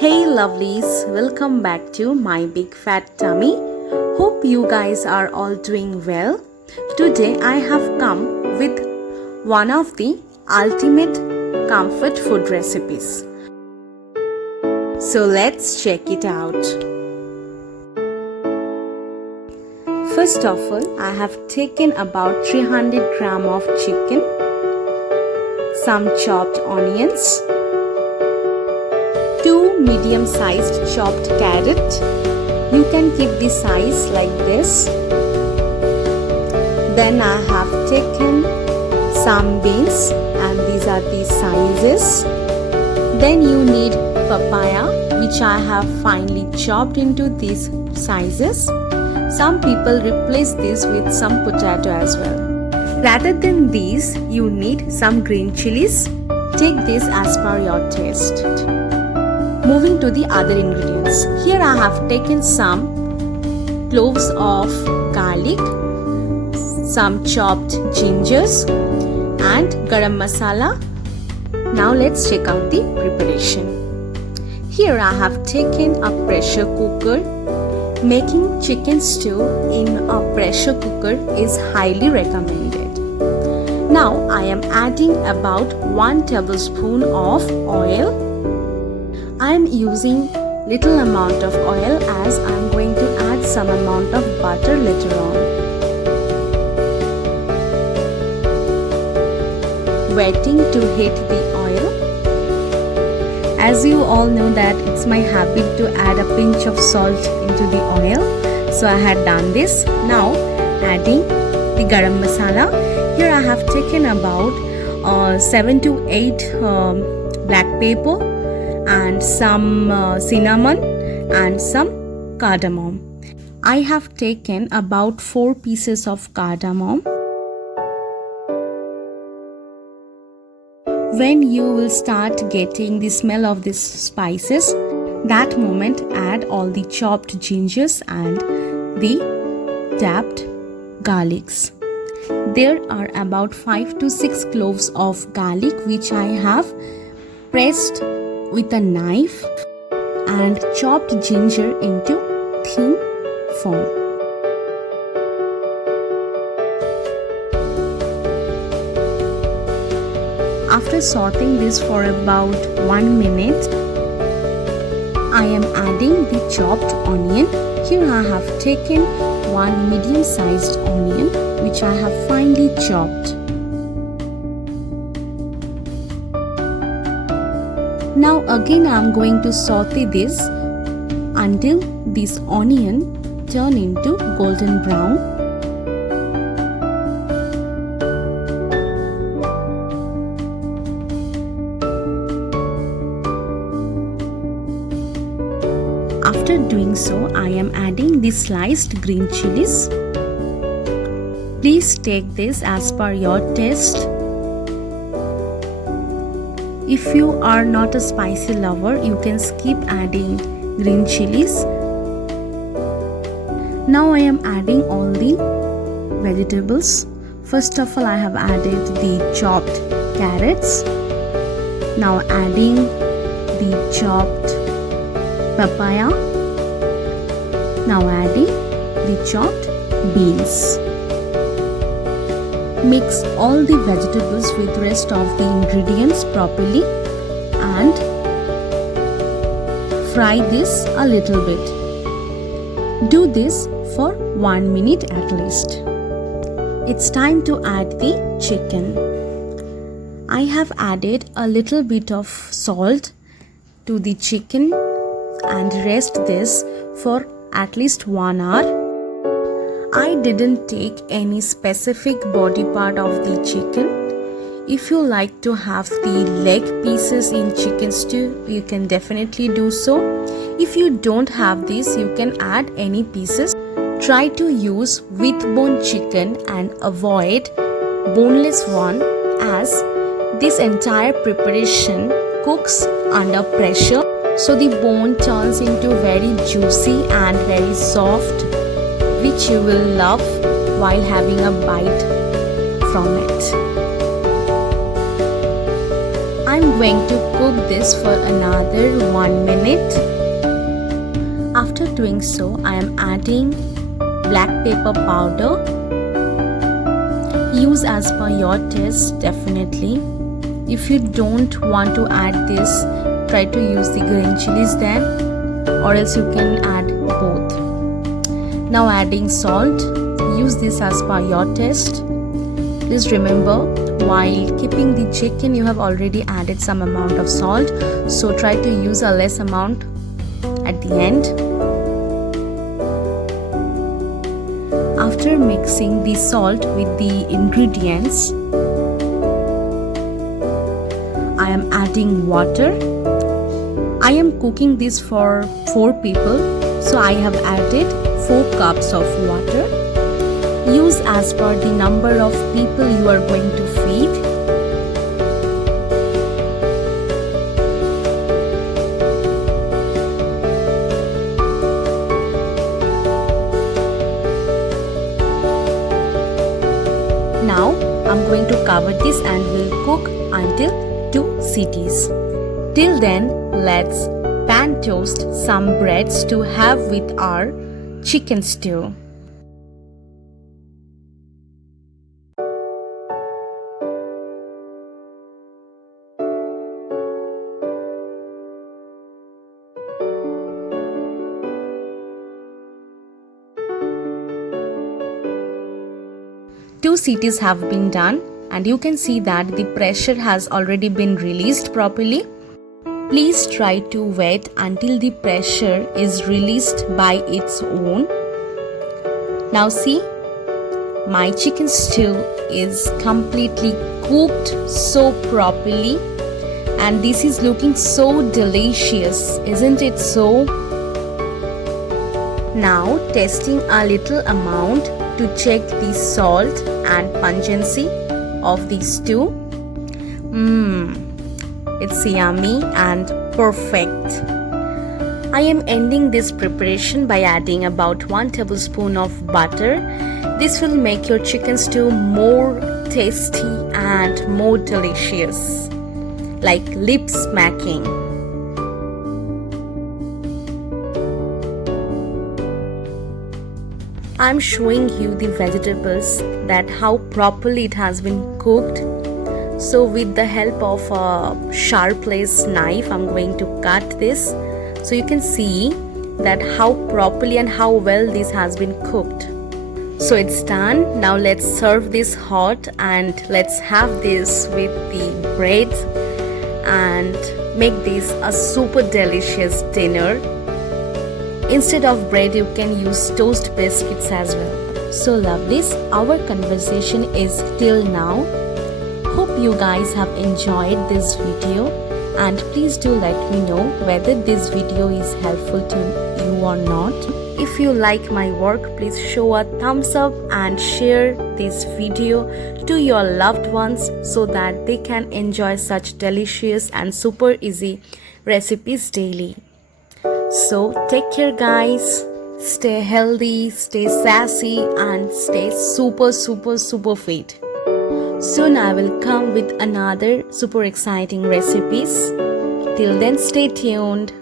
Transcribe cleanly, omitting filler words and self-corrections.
Hey lovelies, welcome back to my big fat tummy. Hope you guys are all doing well. Today I have come with one of the ultimate comfort food recipes. So let's check it out. First of all, I have taken about 300 gram of chicken, some chopped onions, 2 medium-sized chopped carrot. You can keep the size like this. Then I have taken some beans and these are the sizes. Then you need papaya, which I have finely chopped into these sizes. Some people replace this with some potato as well. Rather than these, you need some green chilies. Take this as per your taste. Moving to the other ingredients. Here I have taken some cloves of garlic, some chopped gingers and garam masala. Now let's check out the preparation. Here I have taken a pressure cooker. Making chicken stew in a pressure cooker is highly recommended. Now I am adding about 1 tablespoon of oil. I am using little amount of oil as I am going to add some amount of butter later on. Waiting to heat the oil. As you all know that it's my habit to add a pinch of salt into the oil. So I had done this. Now adding the garam masala. Here I have taken about 7 to 8 black pepper and some cinnamon and some cardamom. I have taken about 4 pieces of cardamom. When you will start getting the smell of these spices, that moment add all the chopped gingers and the dabbed garlics. There are about 5 to 6 cloves of garlic which I have pressed with a knife and chopped ginger into thin form. After sauteing this for about 1 minute, I am adding the chopped onion. Here I have taken 1 medium-sized onion which I have finely chopped. Now again I am going to saute this until this onion turn into golden brown. After doing so, I am adding the sliced green chilies. Please take this as per your taste. If you are not a spicy lover, you can skip adding green chilies. Now I am adding all the vegetables. First of all, I have added the chopped carrots. Now adding the chopped papaya. Now adding the chopped beans. Mix all the vegetables with rest of the ingredients properly and fry this a little bit. Do this for 1 minute at least. It's time to add the chicken. I have added a little bit of salt to the chicken and rest this for at least 1 hour. I didn't take any specific body part of the chicken. If you like to have the leg pieces in chicken stew, you can definitely do so. If you don't have this, you can add any pieces. Try to use with bone chicken and avoid boneless one, as this entire preparation cooks under pressure. So the bone turns into very juicy and very soft, which you will love while having a bite from it. I I'm going to cook this for another 1 minute. After doing so, I am adding black pepper powder. Use as per your taste, definitely. If you don't want to add this, try to use the green chilies then, or else you can add both. Now adding salt. Use this as per your taste. Please remember, while keeping the chicken, you have already added some amount of salt, so try to use a less amount at the end. After mixing the salt with the ingredients, I am adding water. I am cooking this for 4 people, so I have added 4 cups of water. Use as per the number of people you are going to feed. Now I'm going to cover this and we'll cook until 2 cities. Till then, let's pan toast some breads to have with our chicken stew. Two cities have been done, and you can see that the pressure has already been released properly. Please try to wait until the pressure is released by its own. Now see, my chicken stew is completely cooked so properly, and this is looking so delicious, isn't it so? Now tasting a little amount to check the salt and pungency of the stew. It's yummy and perfect. I am ending this preparation by adding about 1 tablespoon of butter. This will make your chicken stew more tasty and more delicious, like lip smacking. I'm showing you the vegetables, that how properly it has been cooked. So with the help of a sharp-edged knife, I'm going to cut this, so you can see that how properly and how well this has been cooked. So it's done. Now let's serve this hot and let's have this with the bread and make this a super delicious dinner. Instead of bread, you can use toast biscuits as well. So lovelies, our conversation is till now. Hope you guys have enjoyed this video, and please do let me know whether this video is helpful to you or not. If you like my work, please show a thumbs up and share this video to your loved ones so that they can enjoy such delicious and super easy recipes daily. So take care guys, stay healthy, stay sassy and stay super fit. Soon I will come with another super exciting recipes. Till then, stay tuned.